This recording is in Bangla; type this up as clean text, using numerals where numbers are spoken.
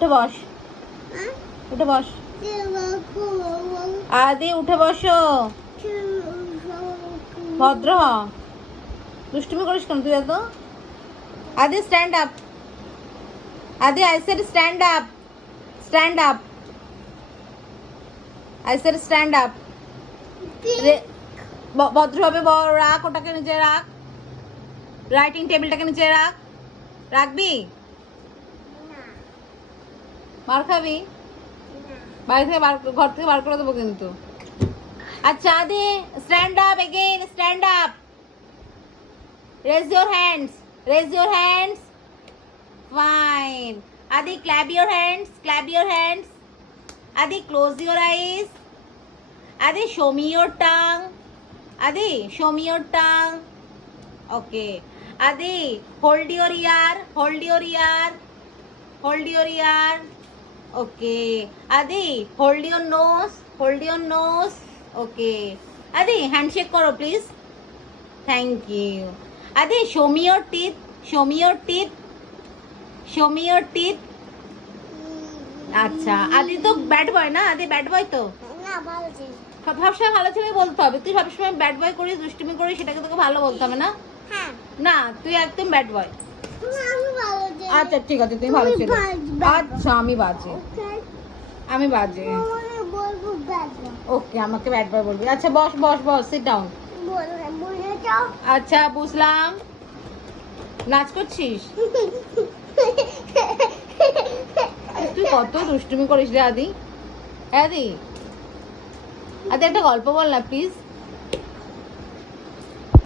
উঠে বস, উঠে বস। আদি উঠে বসো, ভদ্র হ। দুষ্টুমি করিস কেন তুই এত? আদি স্ট্যান্ড আপ। আদি I said stand up, stand up. I said stand up. ভদ্রভাবে রাখ, ওটাকে নিচে রাখ। রাইটিং টেবিলটাকে নিচে রাখ। রাখবি? মার খাবি? বাড়ি থেকে ঘর থেকে বার করে দেবো কিন্তু। আচ্ছা Adi stand up again, stand up. Raise your hands, raise your hands. Fine. Adi clap your hands, clap your hands. Adi, close your eyes. Adi, show me your tongue. Adi, show me your tongue. Okay. Adi, hold your ear. Hold your ear. Hold your ear. Okay. Adi, hold your nose. Hold your nose. Okay. Adi, handshake karo please. Thank you. Adi, show me your teeth. Show me your teeth. Show me your teeth. আচ্ছা আদি তো ব্যাড বয় না? আদি ব্যাড বয় তো না, ভালো ছিল। সবসময় ভালো ছেলে বলতে হবে। তুই সবসময় ব্যাড বয় করিস, দুষ্টুমি করিস, সেটাকে তোকে ভালো বলতে হবে না? হ্যাঁ, না, তুই একদম ব্যাড বয়। আমি ভালো ছিল। আচ্ছা ঠিক আছে, তুই ভালো ছেলে। bad আচ্ছা আমি বাজে, আমি বাজে। আমি বলবো ব্যাড ওকে, আমাকে ব্যাড বয় বলবি। আচ্ছা বস বস বস, সিট ডাউন। বলে যাও। আচ্ছা বুঝলাম। নাচ করছিস? তুই কত দুষ্টুমি করিস রে আদি। আদি আদি একটা গল্প বল না প্লিজ।